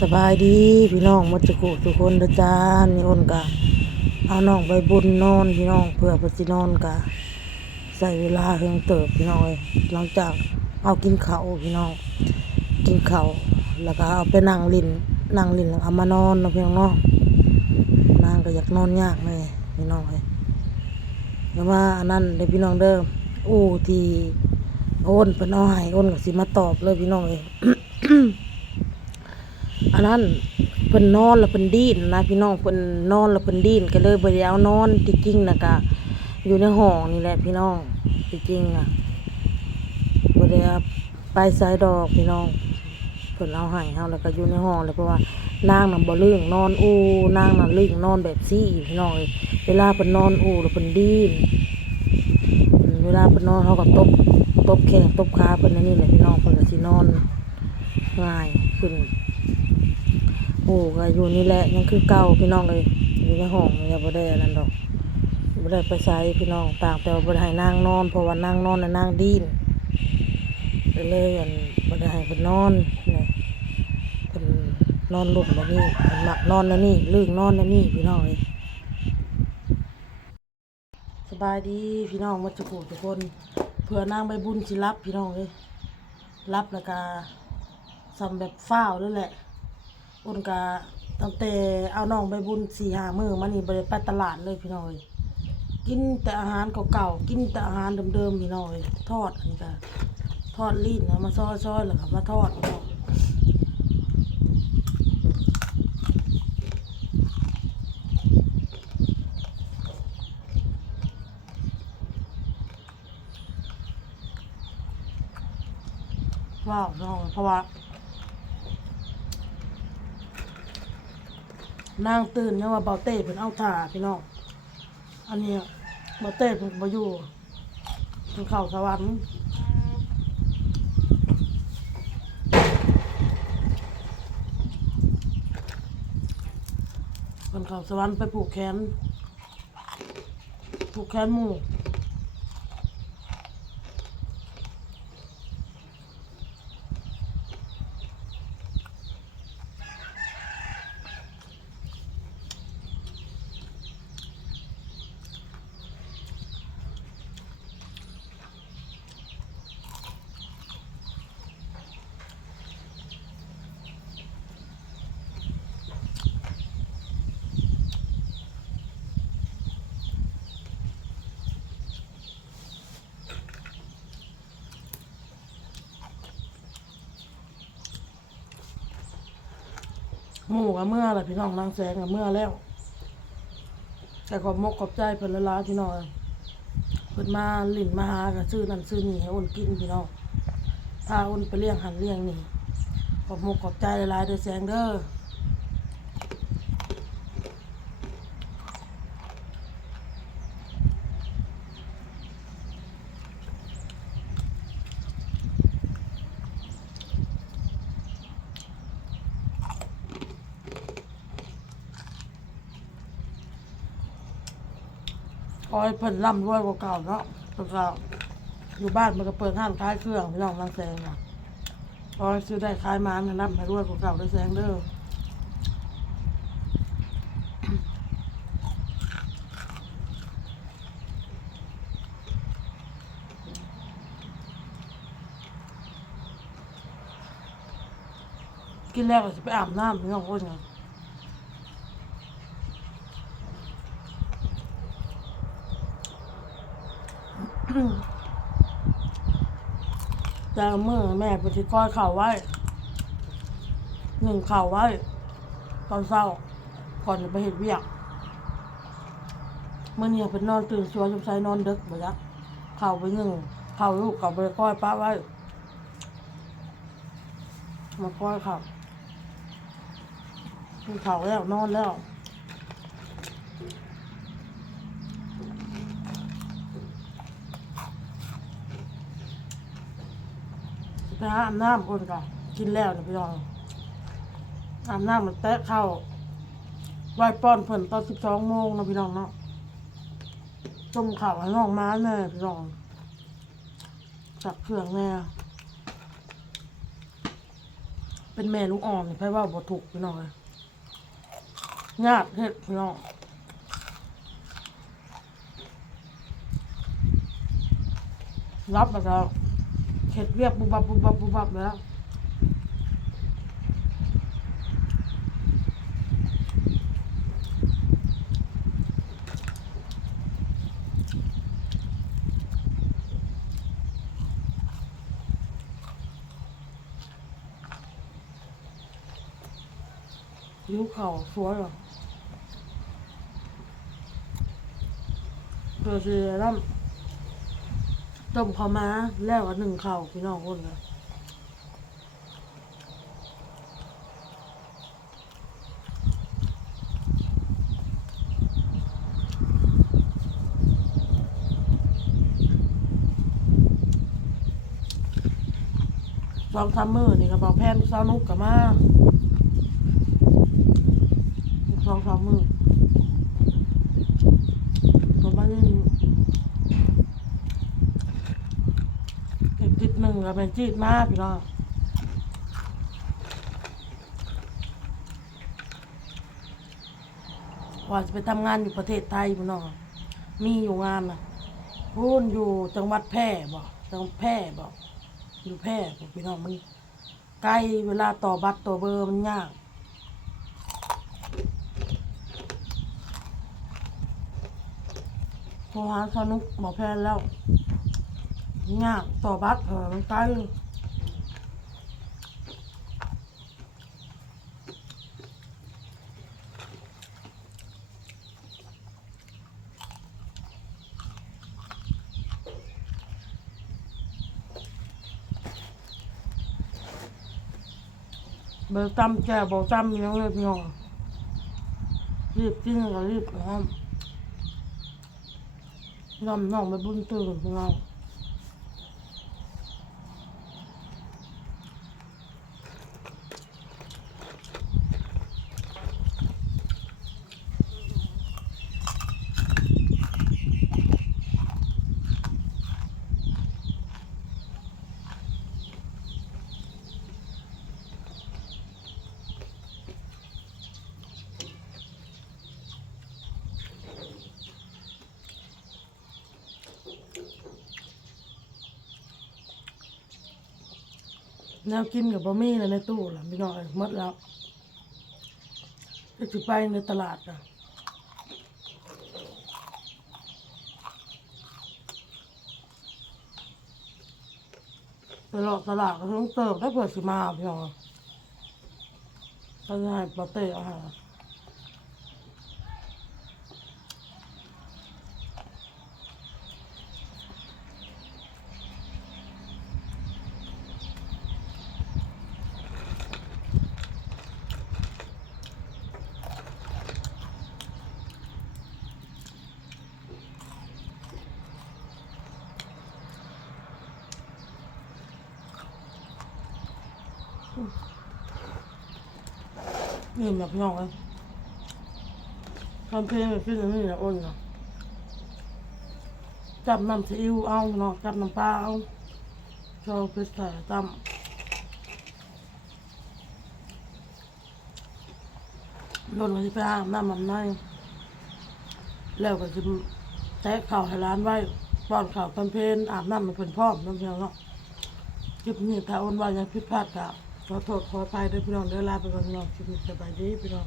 สบายดีพี่น้องมัจกุทุกคนเด้อจ้านี่อ้นกะเอาน้องไปบุญนอนพี่น้องเพื่อเพนสินอนกะใส่เวลาเพียงเติบพี่น้องเอ้ยหลังจากเอากินเขาพี่น้องกินเขาแล้วก็เอาไปนั่งลินนั่งลินแล้วเอามานอนนะพี่น้องเนาะนางก็อยากนอนยากเลยพี่น้องเอ้ยแล้วว่าอันนั้นเด้อพี่น้องเด้ออู้ที่โอนเป็นเอาให้โอนก็สิมาตอบเลยพี่น้องเอ้ย อันนั้นเพิ่นนอนแล้วเพิ่นดิ้นนะพี่น้องเพิ่นนอนแล้วเพิ่นดิ้นก็เลยบ่ได้เอานอนที่จริงน่ะก็อยู่ในห้องนี่แหละพี่น้องที่จริงน่ะบ่ได้เอาไปไสดอกพี่น้องเพิ่นเอาให้เฮาแล้วก็อยู่ในห้องเลยเพราะว่านางน่ะบ่ลื่นนอนอูนางน่ะลื่นนอนแบบซี่พี่น้องเวลาเพิ่นนอนอูแล้วเพิ่นดิ้นเวลาเพิ่นนอนเฮาก็ตบตบแข้งตบขาเพิ่นนนี่แหละพี่น้องเพิ่นก็สินอนง่ายขึ้น โอ้ก็อยู่นี่แหละยังคือเก่าพี่น้องเลยอยู่ในห้องอย่าบ่ได้อันนั้นดอกบ่ได้ไปใช้พี่น้องต่างแต่ว่าบ่ได้ให้นางนอนเพราะว่านางนอนน่ะนางดิ้นเลยอันบ่ได้ให้เพิ่นนอนนี่เพิ่นนอนหลุมแบบนี้เพิ่นมักนอนแล้วนี่ลึกนอนแล้วนี่พี่น้องเอ้ยสบายดีพี่น้องมาทุกูทุกคนเพื่อนางใบบุญสิรับพี่น้องเอ้ยรับแล้วก็ซำแบบฟ้าวนั่นแหละ อุ่นกะตั้งแต่เอาน้องไปบุญสี่หามือมานี่บริไปตลาดเลยพี่น้อยกินแต่อาหารเก่าๆกินแต่อาหารเดิมๆพี่น้อยทอดอันนี้ก็ทอดลิ้นนะมาซอยๆแล้วก็มาทอดว้าวน้องเพราะว่า นางตื่นเนี่ยว่าเบาเต้เพิ่นเอาถ่าพี่น้อง อันนี้เบาเต้เพิ่นบ่อยู่เพิ่นเข้าสวรรค์เพิ่นเข้าสวรรค์ไปผูกแขนผูกแขนหมู่ หมู่กับเมื่อแหละพี่น้องนางแสงกับเมื่อแล้ว แต่ขอบมกขอบใจเพิ่นละลายพี่น้องเพิ่นมาหลินมาหากับซื้อนั่นซื้อนี่ให้อ้นกินพี่น้องพาอ้นไปเลี้ยงหันเลี้ยงนี่ขอบมกขอบใจละลายเด้อแสงเด้อ ขอให้เพิ่นร่ำรวยกว่าเก่าเนาะเพิ่นก็อยู่บ้านมันก็เปิดห้างขายเครื่องพี่น้องนางแสงน่ะขอให้ซื้อได้ขายมาให้ร่ำให้รวยกว่าเก่าเด้แสงเด้อกินแล้วก็จะไปอาบน้ำพี่น้องคนเนี่ย แต่เมื่อแม่ไปที่ก้อยเข่าไว้ หนึ่งเข่าไว้ ตอนเศร้า ก่อนจะไปเห็ดเวียกเมื่อเนี่ยเป็นนอนตื่นชัวร์สงสัยนอนดึกบ่ยักเข่าไปหนึ่งเข่าลูกเข่าไปก้อยป้าไว้ มาก้อยเข่ากินข้าแล้วนอนแล้ว ไปหาอาบน้ำคนก่อนกินแล้วเดี๋ยวไปลองอาบน้ำมันแตะเข้าไหวป้อนเพิ่นตอนสิบสองโมงนะพี่น้องเนาะต้มข้าวให้น้องม้าแน่พี่น้องจับเครื่องแน่เป็นแม่ลูกอ่อนนี่ว่าบ่ถูกพี่น้องเลยญาติเฮ็ดพี่น้องรับมาแล้ว เข็ดเวียบบุบบับบุบบับบุบบับแล้วยิ้วเข่าสวยเหรอเพื่อสิน้ำ ต้มข้าวม้าแล้วก็หนึ่งเข่าพี่น้องคนลยสองสามมือนี่ก็บอกแพนสาวนุกกับมาสองสามมือตัวบ้านนี่อี ก็เป็นจีดมากพี่น้องว่าจะไปทำงานอยู่ประเทศไทยพี่น้องมีอยู่งานนะพูนอยู่จังหวัดแพร่บอกจังหวัดแพร่บอกอยู่แพร่บอกพี่น้องมันไกลเวลาต่อบัตรต่อเบอร์มันยากโทรหาสนุกหมอแพทย์แล้ว ยากต่อบัตรเออมันไกลเบอร์จำแจบอกจำยังเลยพี่น้องรีบกินก็รีบนะครับน้ำน้องไปบุญตื่นของ แนวกินกับบะหมี่ในตู้ล่ะพี่น้องเอ้ยหมดแล้วจะไปในตลาดนะตลอดตลาดก็ต้องเติมได้เผื่อสิมาพี่น้องก็จะให้ปาเต้อาหาร นี่แบบพี่น้องเลยทำเพลงแบบขึ้นอย่นี้นะอ้นนะจับน้ำซีอิ๊วเอาเนาะจับน้ำปลาเอาชอบไปใส่ตำโดนก็จะไปอาบน้ำมันในแล้วก็จะแตะเข่าให้ร้านไว้ป้อนเข่าวคำเพลนอาบน้ำมันเป็นพร้อมน้ำเพียงเนาะคลิปนี้ถ้าอ้นว่ายังผิดพลาดก็ ขอโทษขออภัยด้วยพี่น้องเดี๋ยวลาไปก่อนพี่น้องชีวิตสบายดีพี่น้อง